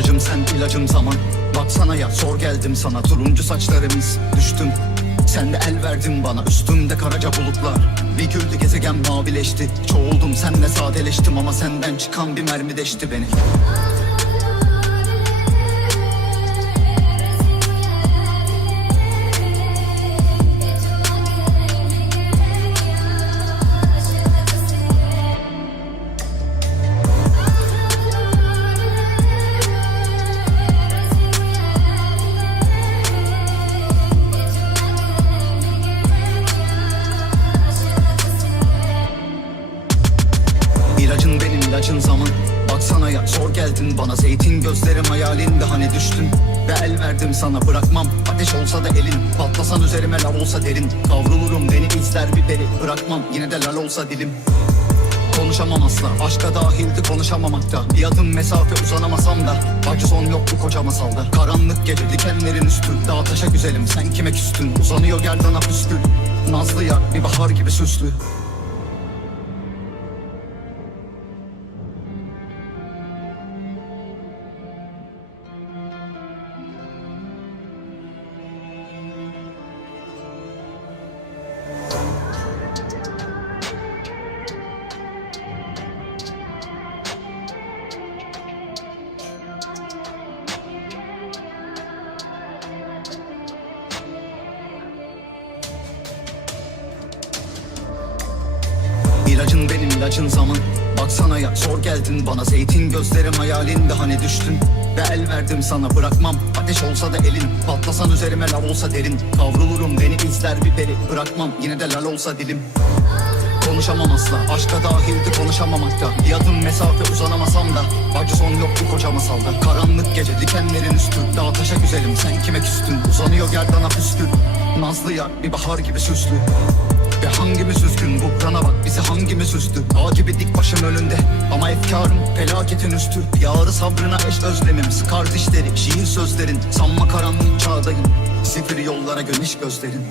İlacım sen, ilacım zaman. Baksana ya, zor geldim sana. Turuncu saçlarımız düştüm, sen de el verdin bana. Üstümde karaca bulutlar, bir güldü gezegen mavileşti. Çoğuldum senle sadeleştim ama senden çıkan bir mermi deşti beni. İlacın benim, ilacın zaman. Baksana ya, zor geldin bana. Zeytin gözlerim hayalinde hani düştün, ve el verdim sana. Bırakmam, ateş olsa da elin. Patlasan üzerime, lav olsa derin. Kavrulurum, beni izler bir peri. Bırakmam, yine de lal olsa dilim. Konuşamam asla, aşka dahildi konuşamamakta. Bir adım mesafe uzanamasam da acı son yok bu koca masalda. Karanlık gece, dikenlerin üstü. Dağ taşa güzelim, sen kime küstün? Uzanıyor gerdana püskül. Nazlı ya, bir bahar gibi süslü. İlacın benim, ilacın zaman. Baksana ya, zor geldin bana. Zeytin gözlerim hayalinde hani düştün, ve el verdim sana. Bırakmam, ateş olsa da elin. Patlasan üzerime, lav olsa derin. Kavrulurum, beni izler bir peri. Bırakmam, yine de lal olsa dilim. Konuşamam asla, aşka dahildi konuşamamakta. Bir adım mesafe uzanamasam da acı son yok bu koca masalda. Karanlık gece, dikenlerin üstü. Dağ taşa güzelim, sen kime küstün? Uzanıyor gerdana püskül. Nazlı ya, bir bahar gibi süslü. Ve hangimiz üzgün, buhrana bak bizi hangimiz üstü. Dağ gibi dik başım önünde ama efkarım felaketin üstü. Yağarı sabrına eş özlemim, sıkar dişleri şiir sözlerin. Sanma karanlık çağdayım, zifiri yollara gönüş gözlerin.